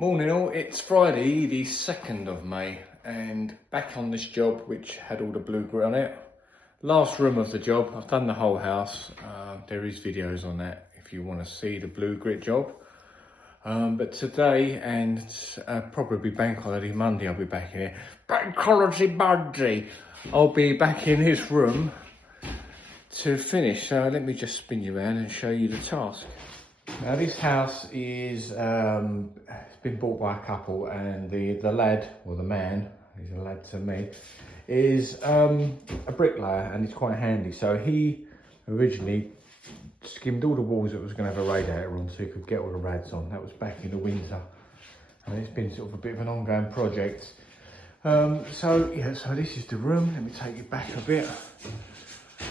Morning all, it's Friday the 2nd of May and back on this job which had all the blue grit on it. Last room of the job, I've done the whole house. There is videos on that if you want to see the blue grit job. But today and probably bank holiday Monday I'll be back in here. Bank holiday Monday! I'll be back in this room to finish. So let me just spin you around and show you the task. Now this house is, it's been bought by a couple, and the lad, or the man, he's a lad to me, is a bricklayer and he's quite handy. So he originally skimmed all the walls that was going to have a radiator on so he could get all the rads on. That was back in the winter. And it's been sort of a bit of an ongoing project. So this is the room. Let me take you back a bit.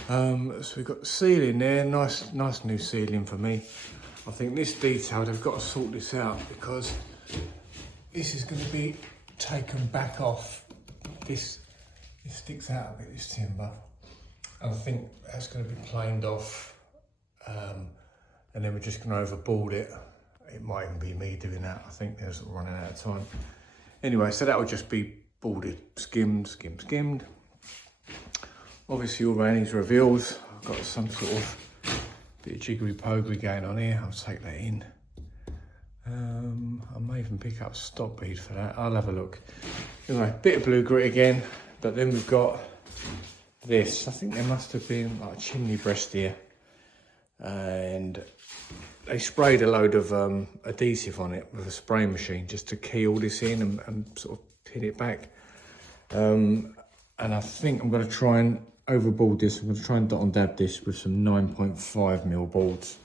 So we've got the ceiling there, nice new ceiling for me. I think this detail, they've got to sort this out because this is going to be taken back off. This sticks out a bit, this timber. And I think that's going to be planed off. And then we're just going to overboard it. It might even be me doing that. I think they're sort of running out of time. Anyway, so that will just be boarded, skimmed. Obviously all around these reveals, I've got some sort of bit of jiggery pogery going on here. I'll take that in. I may even pick up stop bead for that. I'll have a look. Anyway, bit of blue grit again, but then we've got this. I think there must have been like a chimney breast here, and they sprayed a load of adhesive on it with a spray machine just to key all this in and sort of pin it back. And I think I'm going to try and overboard this. I'm going to try and dot and dab this with some 9.5mm boards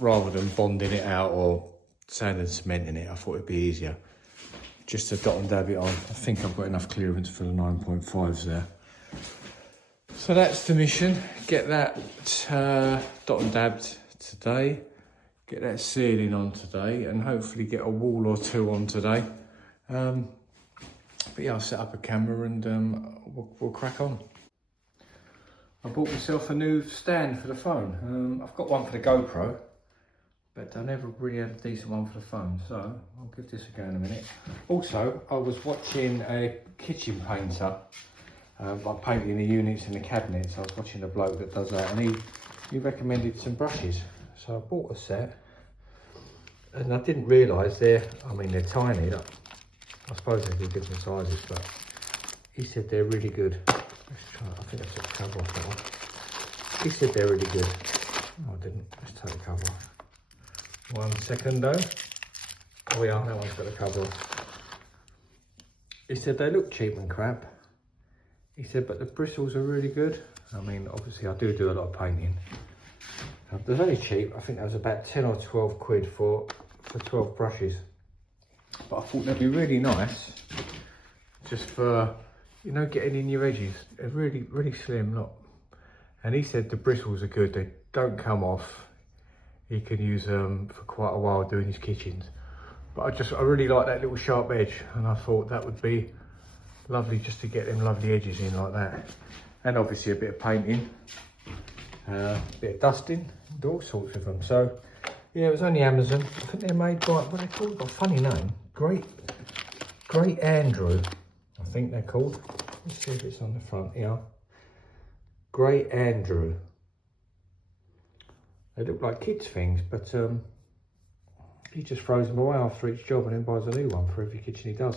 rather than bonding it out or sand and cementing it. I thought it'd be easier just to dot and dab it on. I think I've got enough clearance for the 9.5s there. So that's the mission. Get that dot and dabbed today, get that ceiling on today, and hopefully get a wall or two on today. But yeah, I'll set up a camera and we'll crack on. I bought myself a new stand for the phone. I've got one for the GoPro, but I never really had a decent one for the phone, so I'll give this a go in a minute. Also, I was watching a kitchen painter, like painting the units in the cabinets. I was watching a bloke that does that, and he recommended some brushes. So I bought a set, and I didn't realise they're tiny. Look. I suppose they do different sizes, but he said they're really good. Let's try it. I think I took the cover off that one. He said they're really good. No, I didn't. Let's take the cover off. 1 second though. Oh yeah, that one's got the cover off. He said they look cheap and crap. He said, but the bristles are really good. I mean, obviously I do a lot of painting. They're very cheap. I think that was about 10 or 12 quid for 12 brushes. But I thought they'd be really nice just for, you know, getting in your edges. They're really slim, look. And he said the bristles are good. They don't come off. He can use them for quite a while doing his kitchens. But I really like that little sharp edge, and I thought that would be lovely just to get them lovely edges in like that. And obviously a bit of painting, a bit of dusting, and all sorts of them. So yeah, it was only Amazon. I think they're made by, what are they called? Got a funny name. Great Andrew, I think they're called. Let's see if it's on the front here. Great Andrew. They look like kids' things, but he just throws them away after each job and then buys a new one for every kitchen he does.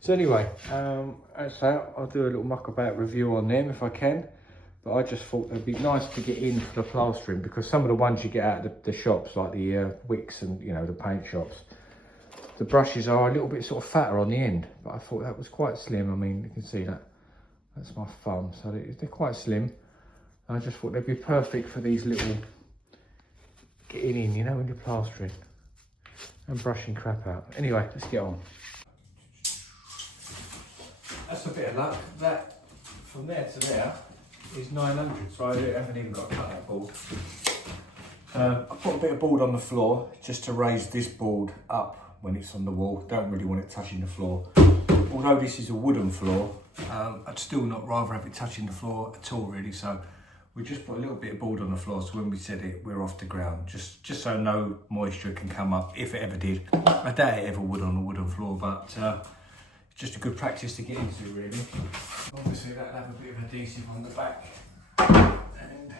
So anyway, that's that. I'll do a little muckabout review on them if I can. But I just thought it'd be nice to get in for the plastering, because some of the ones you get out of the shops, like the Wicks and, you know, the paint shops, the brushes are a little bit sort of fatter on the end. But I thought that was quite slim. I mean, you can see that. That's my thumb. So they're quite slim. I just thought they'd be perfect for these little getting in, you know, when you're plastering and brushing crap out. Anyway, let's get on. That's a bit of luck. That, from there to there, is 900, so I haven't even got to cut that board. I put a bit of board on the floor just to raise this board up when it's on the wall. Don't really want it touching the floor. Although this is a wooden floor, I'd still not rather have it touching the floor at all really, so We just put a little bit of board on the floor, so when we set it, we're off the ground, just so no moisture can come up, if it ever did. I doubt it ever would on a wooden floor, but it's just a good practice to get into, really. Obviously, that'll have a bit of adhesive on the back, and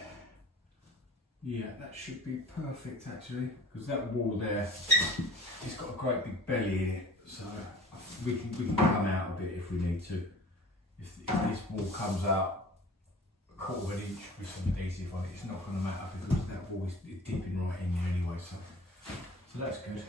yeah, that should be perfect actually, because that wall there, it's got a great big belly in it, so we can come out a bit if we need to. If this wall comes out a quarter of an inch with some adhesive on it, it's not going to matter because that wall is dipping right in there anyway, so that's good.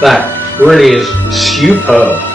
That really is superb.